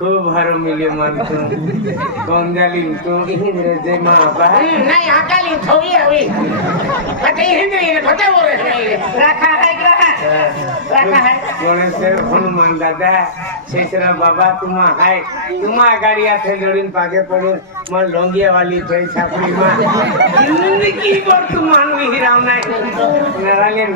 ખૂબ હારો મિલ્યો મારું તો બંગાલી તો હિન્દ્ર જય મહાભાઈ નહીં આકાલી થોવી આવી પતે હિન્દ્ર એને ફટાવો રે રાખા હે રાખા હે ગણેશ હનુમાન દાદા શેષરા બાબા તુમા હાય તુમા ગાડી હાથે જોડીને પાકે પડો મન લોંગિયા વાલી થઈ સાપડીમાં જિંદગી પર તુમાનું હીરાવ નાય નારાયણ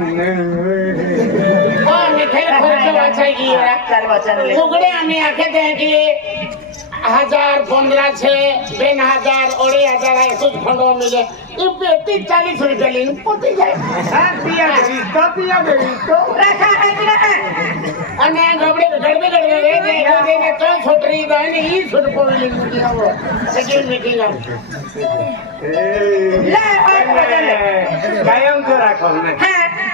হাজার পনেরো আছে বেন হাজার ওড়ে হাজার একুশ খন্ড মিলে বেটি চালিশ রুপিয়া লিন পতি যায় અને ગબડે ગડબે ગડબે રે રે ને તો છોટરી ગઈ ને ઈ છોટ પોલી લીધી આવો સજી મીટિંગ આમ લે આટ બદલે કાયમ તો રાખો ને હા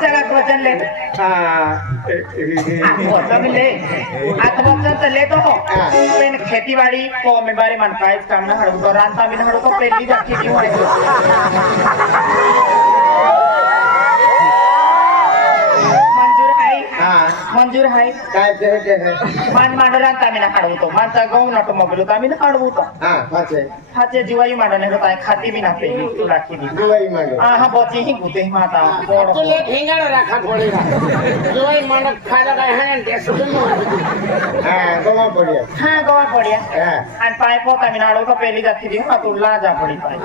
जगात वचनले खेतीवाडी कोमेबारी म्हणता येत कारण हडवतो रानता मी हडवतो पेरली जाती व्हायचं હાચે જીવાયું માંડો ને તો. કાંઈ ખાતી બી ના પેલી તું રાખી દીધી દુવાઈ માંગે આ હા બચી હી ગુતે હી માતા? બોડો તો લે ઠીંગાડો રાખા પડી રા જોઈ મને ખાડા કઈ હે ને ટેસ્ટ હા ગોવા પડ્યા. હા ગોવા પડ્યા. હા. અને પાય પોતા મિનાડો તો પેલી જાતી દી હા તું લાજા પડી પાય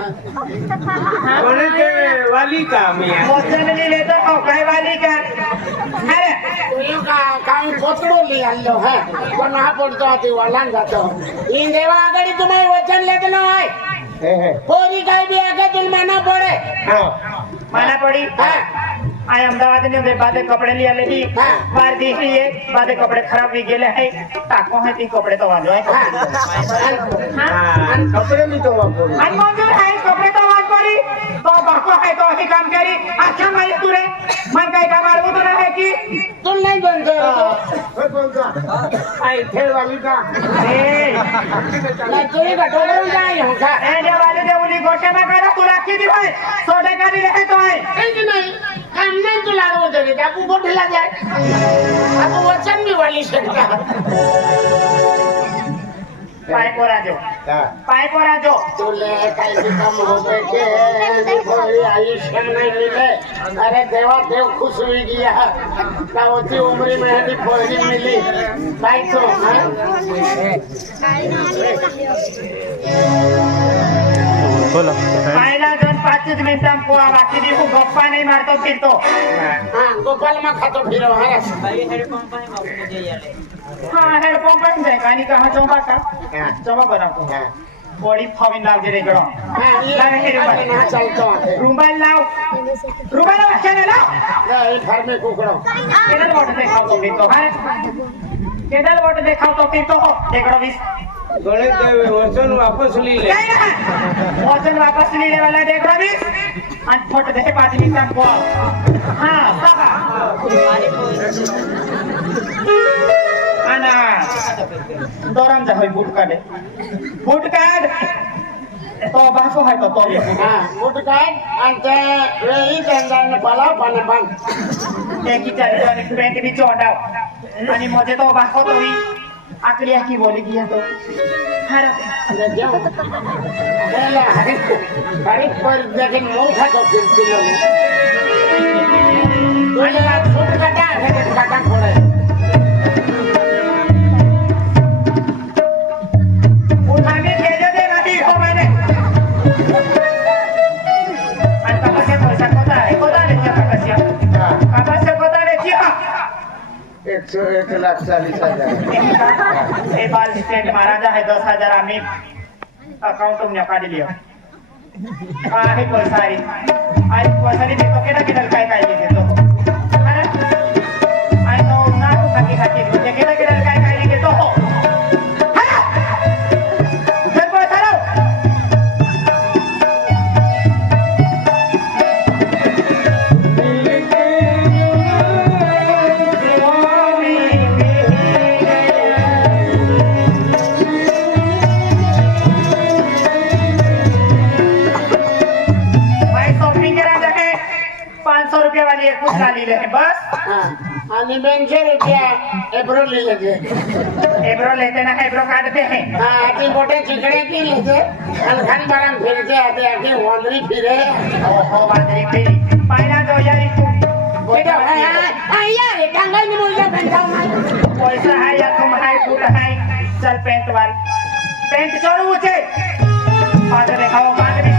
બોલે કે વાલી કા મિયા વચનની લેતો હો કાય વાલી કા અરે કામ પોતળો લઈ આલ્યો હે. પણ આ પડતો હતી વલાન જતો ઈ દેવા આગળ તમારે વચન લેતો ન હોય. હે હે. પોરી કાઈ બી આગળ તુલમાં ના પડે. હા. માના પડી? હા. આ અમદાવાદની અંદર બાદે કપડે લઈ આલે દી બાર દી હી બાદે કપડે ખરાબ વી ગયેલે હે. તાકો હે તી કપડે તો વાંધો હે. હા. હા. કપડે બી તો વાપરું. અન મંજૂર હે કપડે તો तो बड़को तो ऐसी काम करी अच्छा मालिक तू रे मन का काम तो है कि? तुम नहीं बन कर तो वाली ए. जे वाली दे राखी दी भाई तो है नहीं नहीं. काम नहीं तू लागो दे आपको गोठला जाए आपको वचन भी वाली सरकार આપું વચન બી વાલી શકતા પાય પોરા જો હા પાય પોરા જો તું લે કાઈ બી કામ હોવે કે દીકરી આયુષ્ય નહીં મિલે અરે દેવા દેવ ખુશ હોઈ ગયા ના ઓછી ઉમરી में हदी फौजी मिली भाई तो हाँ? પાયલા જન પાંચ જ મિનિટ આમ પોરા બાકી દી હું ગપ્પા નહીં મારતો ફીરતો हाँ गोपाल में खातो फिरो हरस હા हाँ हेडपम्प पनि छ पानी कहाँ जम्बा का? बॉडी फॉर्मिन लाव केदल वाटर देखाओ तो केदल वाटर देखाओ तो पीतो हो देखड़ो बीस वचन वापस ली ले वचन वापस ली ले वाला देखड़ो बीस अन फोटो देखे पाँच આના દોરામ જા હોય બૂટ કાઢે બૂટ કાઢ તો બાસો હોય તો તોલે હા બૂટ કાઢ અને તે રેઈ કેન્દાર ને પાલા પાને પાન તે કિચાર તો અને પેન્ટની ચોડાવ ગયા एक एक लाख चालीस हजार એ બાલ ડિસેન્ટ મહારાજા હે દસ હજાર આમી અકાઉન્ટ ને કાઢી લ્યો આ હે કોસારી આ કોસારી તે તો કેડા કેડા કાઈ કાઈ લીધે તો આય તો ના ખાકી ખાકી કેડા કેડા रानी बहन से रुपया एब्रो ले लेते तो एब्रो लेते ना एब्रो काटते हैं हाँ आती मोटे चिकड़े की लेते बारम फिर फिरते आते आते वांदरी फिरे ओहो वांदरी फिरी पहला दो यार बेटा हाँ यार डंगल में मुझे बंधा हुआ पैसा है या तुम है फूल है चल पेंट वाल पेंट छोड़ू मुझे पास दिखाओ वांदरी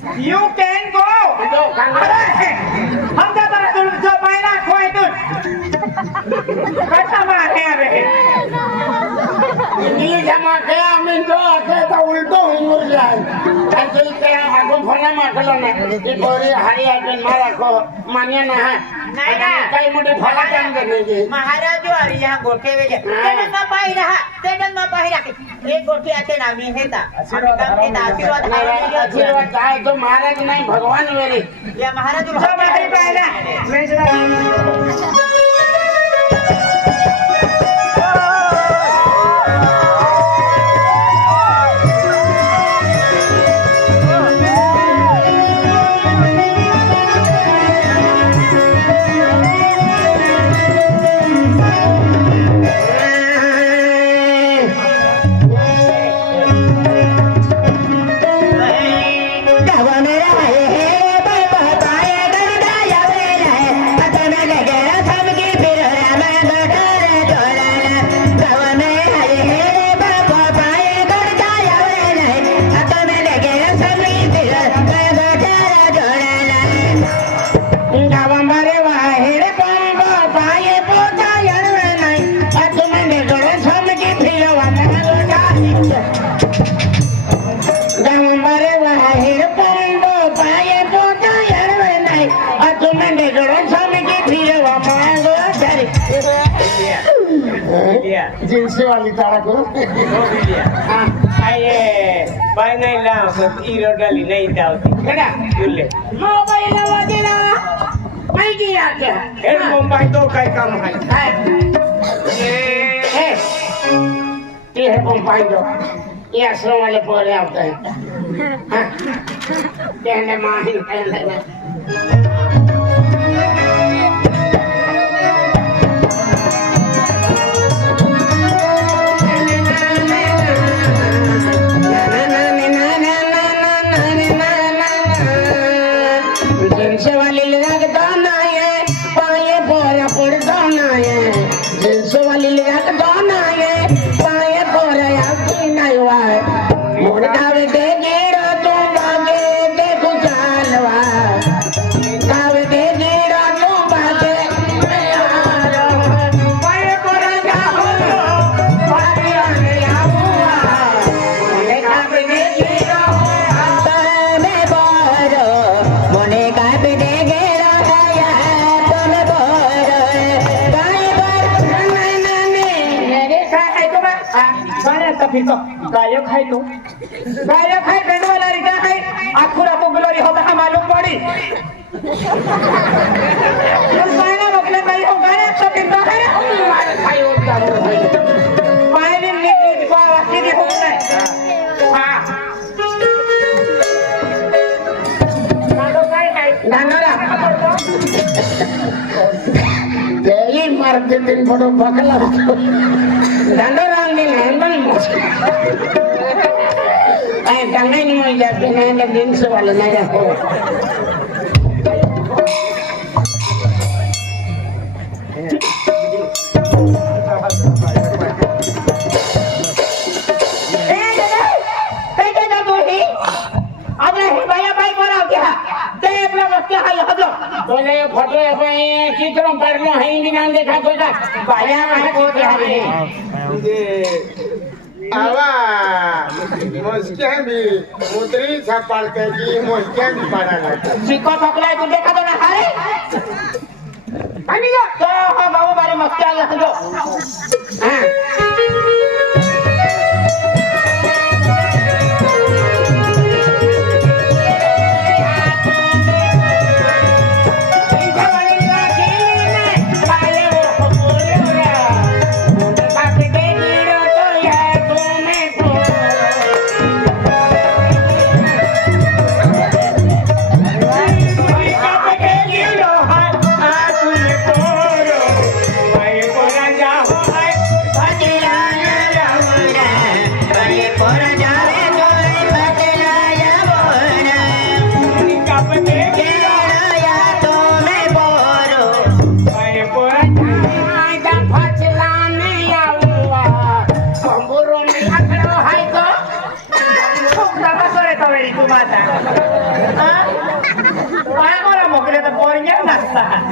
You can go. हम जा बाहर जो महिला खोए दूर कैसा मारे अरे ઉલટો હુમર કે આગો ફોના હારી આપે મારા કો માન્યા મોટી ફોલા કામ કરને જે મહારાજો છે તેને હેતા. મહારાજ નહીં ભગવાન વેરી. મહારાજ મારી જીવશે વાલી તારા કો આયે બાય નહીં લાવ ઈ રોડાલી નહીં તાવતી કેડા બોલે મો બાય લાવા. દેલા નહીં ગયા કે એ મુંબઈ તો કઈ કામ હાય એ હે. તે હે મુંબઈ તો. એ આશ્રમ વાલે પોરે આવતા હે. તેને માહી ખાઈ લેના se vale, le da que फिरतो गायक है तू गायक है बैंड वाला रिटा है आखुर आपको ग्लोरी होता है मालूम पड़ी तुम गाना बकले नहीं हो गाने तो फिरता है पायने निकली बाबा सीधी हो गए हाँ धन्यवाद डेली मार देते बड़ो बकला धन्यवाद Ay, también muy ya tiene el lienzo a la negra joven. Photo ચિત્રો પડનો હૈ વિજ્ઞાન દેખા કોઈ પાયા મને કોઈ આવી. આવા મોસ્કે મુત્રી છાપાડતે કી મોસ્કે બી પાડા લાગતા પકડાય તો ના હારે. કરે તો વેરી તું માતા હા પાગોરા મોકલે તો પોરી ક્યાં નાસ્તા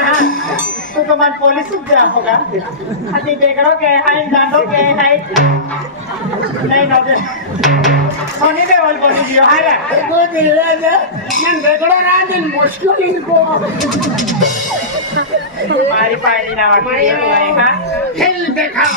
હા તું તો મને પોલીસ જ આપો કા આજે બેગડો કે હાઈ દાંડો કે હાઈ નહીં નજર સોની બે વલ બોલી ગયો હારા મારી પાડી ના વાટી ખેલ દેખા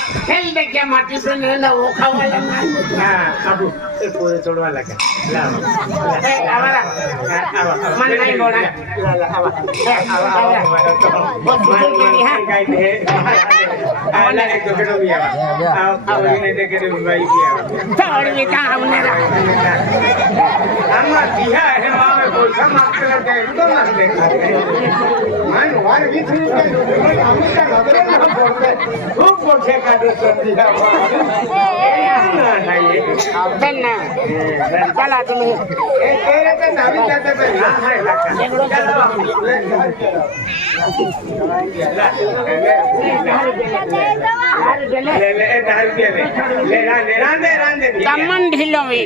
খুব বলছে चला तुम्ही दमन ढिलो में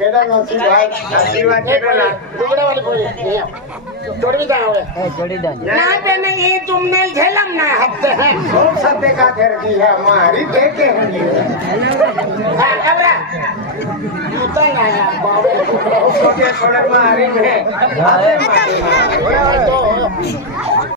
Kita ngasih bahan, ngasih bahan kita lah. Kita balik. जोड़ी जाओ जोड़ी जाओ ना देने ये तुमने झेलम ना हफ्ते हैं खूब सत्य का घर की है हमारी देखे हैं हां कबरा तो ना यार बाबू छोटे छोटे मारे में अरे तो